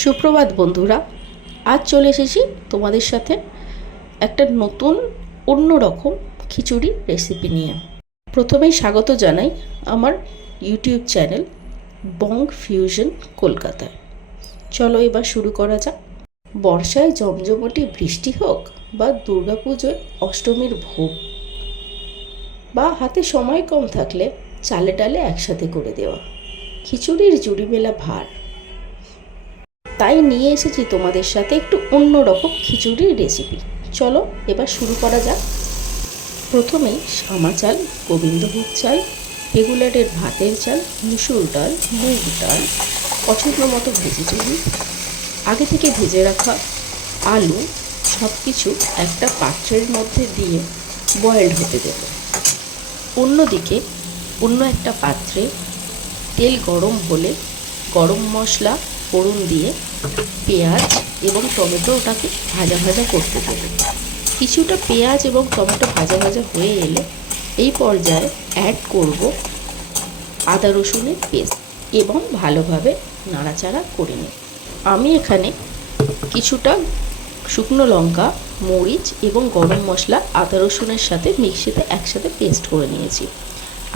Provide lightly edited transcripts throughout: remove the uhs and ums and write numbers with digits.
সুপ্রভাত বন্ধুরা, আজ চলে এসেছি তোমাদের সাথে একটা নতুন অন্যরকম খিচুড়ি রেসিপি নিয়ে। প্রথমেই স্বাগত জানাই আমার ইউটিউব চ্যানেল বং ফিউশন কলকাতায়। চলো এবার শুরু করা যাক। বর্ষায় জমজমটি বৃষ্টি হোক বা দুর্গাপুজোয় অষ্টমীর ভোগ, বা হাতে সময় কম থাকলে চালে ডালে একসাথে করে দেওয়া খিচুড়ির জুড়ি মেলা ভার। তাই নিয়ে এসেছি তোমাদের সাথে একটু অন্যরকম খিচুড়ির রেসিপি। চলো এবার শুরু করা যাক। প্রথমেই সামা চাল, গোবিন্দভোগ চাল, রেগুলারের ভাতের চাল, মুসুর ডাল, মুগ ডাল, পছন্দ মতো ভেজে চুলি, আগে থেকে ভেজে রাখা আলু সব কিছু একটা পাত্রের মধ্যে দিয়ে বয়েলড হতে দেব। অন্যদিকে অন্য একটা পাত্রে তেল গরম হলে গরম মশলা ফোড়ন দিয়ে পেঁয়াজ এবং টমেটোটাকে ভাজা ভাজা করতে দেবে। কিছুটা পেঁয়াজ এবং টমেটো ভাজা ভাজা হয়ে এলে এই পর্যায়ে অ্যাড করব আদা রসুনের পেস্ট এবং ভালোভাবে নাড়াচাড়া করে নেব। আমি এখানে কিছুটা শুকনো লঙ্কা, মরিচ এবং গরম মশলা আদা রসুনের সাথে মিক্সিতে একসাথে পেস্ট করে নিয়েছি।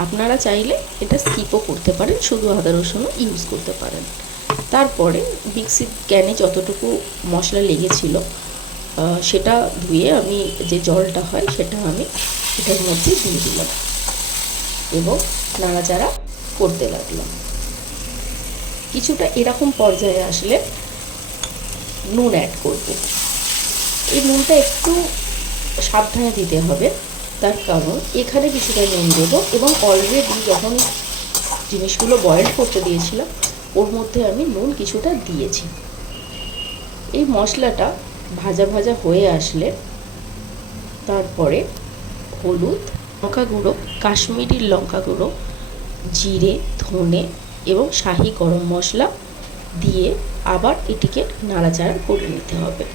আপনারা চাইলে এটা স্কিপও করতে পারেন, শুধু আদা রসুনও ইউজ করতে পারেন। তারপরে মিক্সির ক্যানে যতটুকু মশলা লেগেছিল সেটা ধুয়ে আমি যে জলটা হয় সেটা আমি এটার মধ্যে দিয়ে দিলাম এবং নাড়াচাড়া করতে লাগলাম। কিছুটা এরকম পর্যায়ে আসলে নুন অ্যাড করব। এই নুনটা একটু সাবধানে দিতে হবে, তার কারণ এখানে কিছুটা নুন দেবো এবং অলরেডি যখন জিনিসগুলো বয়েল করতে দিয়েছিলাম ওর মধ্যে আমি নুন কিছুটা দিয়েছি। এই মশলাটা ভাজা ভাজা হয়ে আসলে তারপরে হলুদ, লঙ্কা গুঁড়ো, কাশ্মীরি লঙ্কা গুঁড়ো, জিরে, ধনে এবং শাহি গরম মশলা দিয়ে আবার এটিকে নাড়াচাড়া করে নিতে হবে।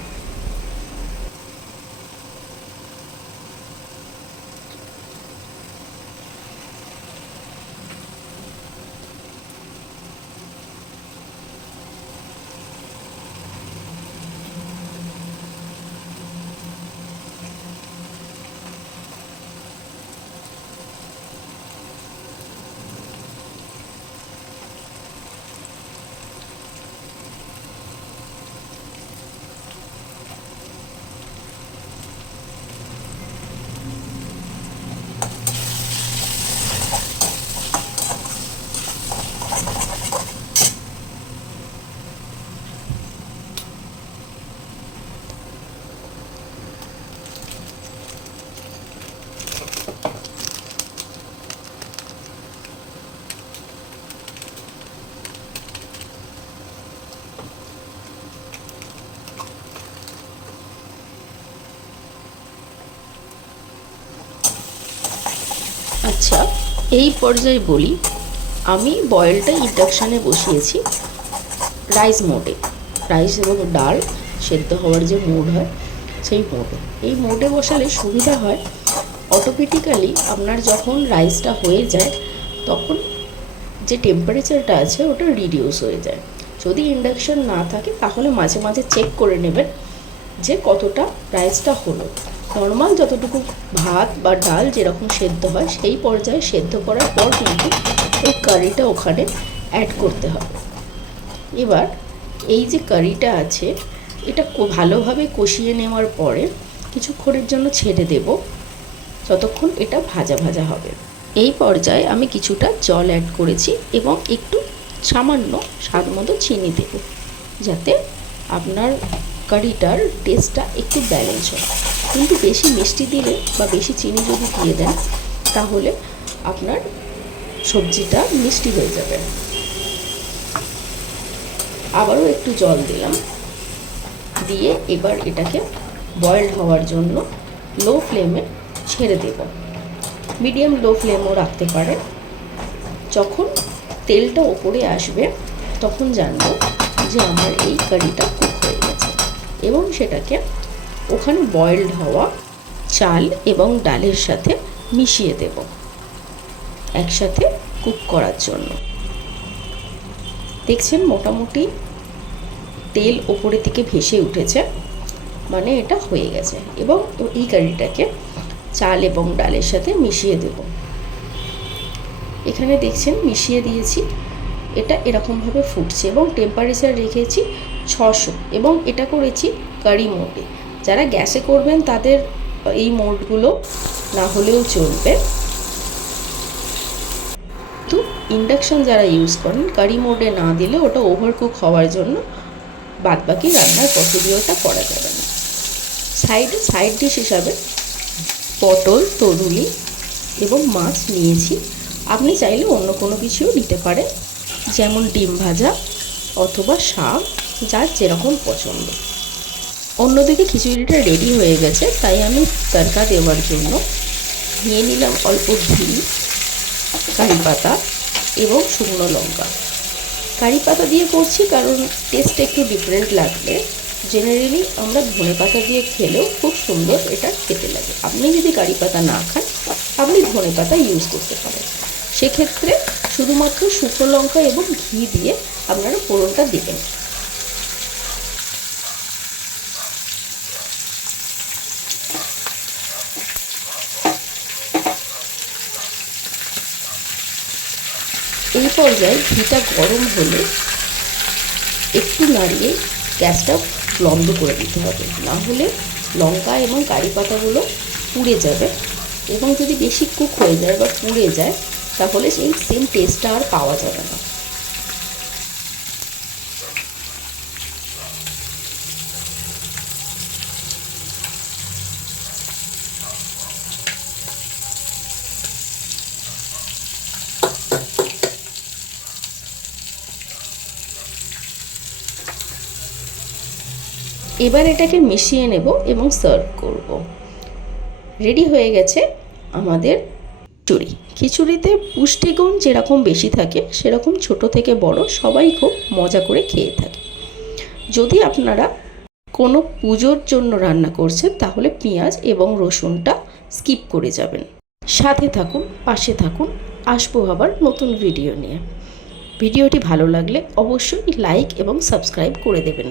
আচ্ছা, এই পর্যায়ে বলি, আমি বয়েলটা ইন্ডাকশানে বসিয়েছি রাইস মোডে। রাইস এবং ডাল সেদ্ধ হওয়ার যে মোড হয় সেই মোডে। এই মোডে বসালে সুবিধা হয়, অটোমেটিক্যালি আপনার যখন রাইসটা হয়ে যায় তখন যে টেম্পারেচারটা আছে ওটা রিডিউস হয়ে যায়। যদি ইন্ডাকশান না থাকে তাহলে মাঝে মাঝে চেক করে নেবেন যে কতটা রাইসটা হলো। নর্মাল যতটুকু ভাত বা ডাল যেরকম সেদ্ধ হয় সেই পর্যায়ে সেদ্ধ করার পর কিন্তু ওই কারিটা ওখানে অ্যাড করতে হবে। এবার এই যে কারিটা আছে এটা ভালোভাবে কষিয়ে নেওয়ার পরে কিছুক্ষণের জন্য ছেড়ে দেব যতক্ষণ এটা ভাজা ভাজা হবে। এই পর্যায়ে আমি কিছুটা জল অ্যাড করেছি এবং একটু সামান্য স্বাদ মতো চিনি দেব, যাতে আপনার কারিটার টেস্টটা একটু ব্যালেন্স হয়। কিন্তু বেশি মিষ্টি দিলে বা বেশি চিনি যদি দিয়ে দেন তাহলে আপনার সবজিটা মিষ্টি হয়ে যাবে। আবারও একটু জল দিলাম, দিয়ে এবার এটাকে বয়েলড হওয়ার জন্য লো ফ্লেমে ছেড়ে দেব। মিডিয়াম লো ফ্লেমও রাখতে পারেন। যখন তেলটা ওপরে আসবে তখন জানবো যে আমার এই কারিটা কুক হয়ে গেছে এবং সেটাকে ওখানে বয়েলড হওয়া চাল এবং ডালের সাথে মিশিয়ে দেব একসাথে কুক করার জন্য। দেখছেন মোটামুটি তেল ওপরের দিকে ভেসে উঠেছে, মানে এটা হয়ে গেছে। এবং এই কারিটাকে চাল এবং ডালের সাথে মিশিয়ে দেব। এখানে দেখছেন মিশিয়ে দিয়েছি, এটা এরকমভাবে ফুটছে এবং টেম্পারেচার রেখেছি 600 এবং এটা করেছি কারি মোডে। যারা গ্যাসে করবেন তাদের এই মোডগুলো না হলেও চলবে, কিন্তু ইন্ডাকশান যারা ইউজ করেন কারি মোডে না দিলে ওটা ওভারকুক হওয়ার জন্য বাদবাকি রান্নার প্রসিডিওরটা করা যাবে না। সাইড ডিশ হিসাবে পটল, তরুলি এবং মাছ নিয়েছি। আপনি চাইলে অন্য কোনো কিছুও নিতে পারেন, যেমন ডিম ভাজা অথবা শাক, যার যেরকম পছন্দ। অন্যদিকে খিচুড়িটা রেডি হয়ে গেছে, তাই আমি তড়কা দেওয়ার জন্য নিয়ে নিলাম অল্প ঘি, কারি পাতা এবং শুকনো লঙ্কা। কারি পাতা দিয়ে করছি কারণ টেস্ট একটু ডিফারেন্ট লাগবে। জেনারেলি আমরা ধনে পাতা দিয়ে খেলেও খুব সুন্দর এটা খেতে লাগে। আপনি যদি কারি পাতা না খান, আপনি ধনে পাতা ইউজ করতে পারেন। সেক্ষেত্রে শুধুমাত্র শুকনো লঙ্কা এবং ঘি দিয়ে আপনারা ফোড়নটা দেবেন। এই পর্যায়ে ঘিটা গরম হলে একটু নাড়িয়ে গ্যাসটা বন্ধ করে দিতে হবে, না হলে লঙ্কা এবং কারি পাতাগুলো পুড়ে যাবে এবং যদি বেশি কুক হয়ে যায় বা পুড়ে যায় তাহলে সেই সেম টেস্টটা আর পাওয়া যাবে না। এবার এটাকে মিশিয়ে নেব এবং সার্ভ করব। রেডি হয়ে গেছে আমাদের খিচুড়ি। খিচুড়িতে পুষ্টিগুণ যেরকম বেশি থাকে সেরকম ছোট থেকে বড় সবাই খুব মজা করে খেয়ে থাকে। যদি আপনারা কোনো পুজোর জন্য রান্না করছেন তাহলে পেঁয়াজ এবং রসুনটা স্কিপ করে যাবেন। সাথে থাকুন, পাশে থাকুন, আসবো আবার নতুন ভিডিও নিয়ে। ভিডিওটি ভালো লাগলে অবশ্যই লাইক এবং সাবস্ক্রাইব করে দেবেন।